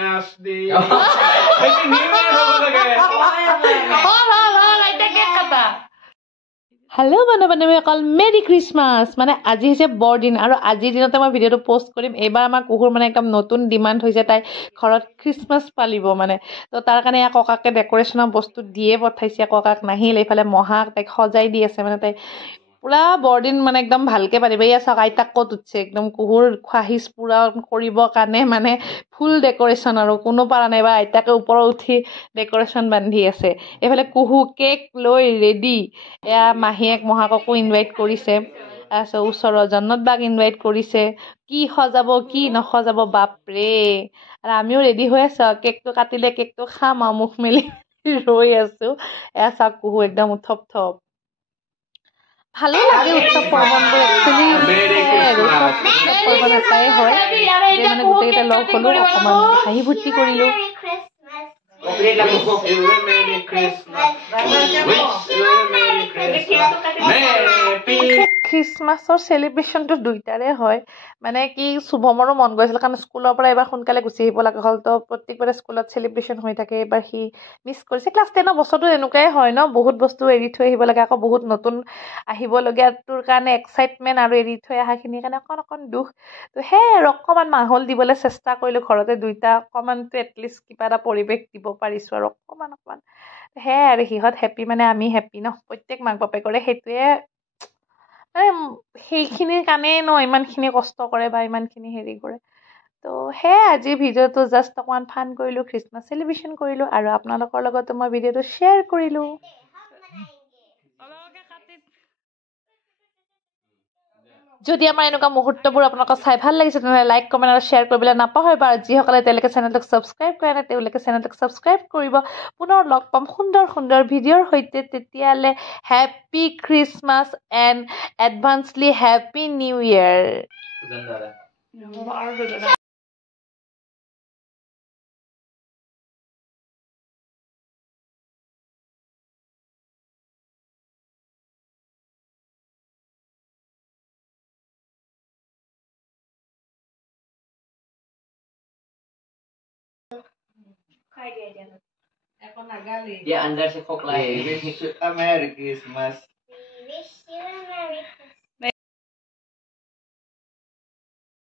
Christmas Day. Happy New Year hobo lage. Hello बान्धवी merry Christmas माने आज हिसे बरदिन और आज दिनते मैं भिडिओ पोस्ट करिम एबार आमार कुकुर माने एकदम नतुन डिमांड होइसे ताई घरत क्रिसमास पालिब माने तो तार कारणे या ककाके डेकोरेशনৰ বস্তু দিয়ে পঠাইছে ककाक नाहिल एफाले महा ताइक सजाई দি আছে माने ताई पूरा बरदिन माने एकदम भालके पारिब या सक आइताक कत उठছে एकदम कुकुर ख्वाहिश पूरा करिबर कारणे माने फुल डेकोरेशन और कोनो पारा नाइ बा आइताके ऊपर उठी डेकोरेशन बांधि আছে एफाले कुहू केक लई रेडी या माहिएक महाकको इनभाइट करिছে आसो उसर जन्नत बाग इनभाइट करिছে की सजाब की नसजाब बापरे और आमिও रेडी হৈ আছো केकটো काटिले केकটো खाम आ मुख मेली रৈ আছো এসা কুহু एकदम উথপ থপ ভালো লাগে উৎসৱ পাৰ্বণবোৰ একচুয়ালি পাৰ্বণ এটাই হয় যে মানে গোটেইটা লগ হলো অকমান হাঁহি ফূৰ্তি কৰিলো Merry Christmas. Merry Christmas. খ্ৰীষ্টমাছৰ সেলিব্ৰেশনটো দুইটাৰে হয় মানে কি শুভমৰো মন গৈছিল কাৰণ স্কুলৰ পৰা এবাৰ সোনকালে গুচি আহিব লগা হ'ল তো প্ৰত্যেকবাৰে স্কুলত সেলিব্ৰেশন হৈ থাকে এবাৰ হি মিস কৰিছে ক্লাছ 10 বছৰটো এনেকুৱাই হয় ন বহুত বস্তু এৰি থৈ আহিব লাগে আকৌ বহুত নতুন আহিব লগিয়া তোৰ কাৰণে এক্সাইটমেন্ট আৰু এৰি থৈ আহাখিনিৰ কাৰণে অকণ দুখ তো হে অকমান মাহল দিবলৈ চেষ্টা কৰিলো ঘৰতে দুইটা অকমানটো এটলিষ্ট কিবা এটা পৰিৱেশ দিব পাৰিছো আৰু অকমান হে আৰু হিহত হেপি মানে আমি হেপি ন প্ৰত্যেক মাক বাপেকৰে হেতুৱে সেইখিনিৰ কাৰণে ন ইমানখিনি কষ্ট কৰে বা ইমানখিনি হেৰি কৰে তো হে আজি ভিডিঅ'টো জাষ্ট অকমান ফান কৰিলো খ্ৰীষ্টমাছ সেলিব্ৰেশন কৰিলো আৰু আপোনালোকৰ লগতো মই ভিডিঅ'টো শ্বেয়াৰ কৰিলো যদি আমাৰ এনেকুৱা মুহূৰ্তবোৰ আপোনালোকক চাই ভাল লাগিছে তেনে লাইক কমেন্ট আৰু শ্বেয়াৰ কৰিবলৈ নাপাহৰিব আৰু যিসকলে তেওঁলোকে চেনেলটোক সাবস্ক্ৰাইব কৰা নাই তেওঁলোকে চেনেলটোক সাবস্ক্ৰাইব কৰিব পুনৰ লগ পাম সুন্দৰ সুন্দৰ ভিডিঅ'ৰ সৈতে তেতিয়ালে happy Christmas and advancely happy new year Dia andar si Kokla. Wish you a Merry Christmas. We wish you a Merry